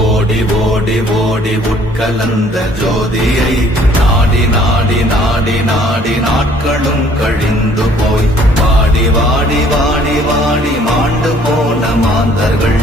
ஓடி ஓடி ஓடி உட்கலந்த ஜோதியை நாடி நாடி நாடி நாடி நாட்களும் கழிந்து போய் வாடி வாடி வாடி வாடி மாண்டு போன மாந்தர்கள்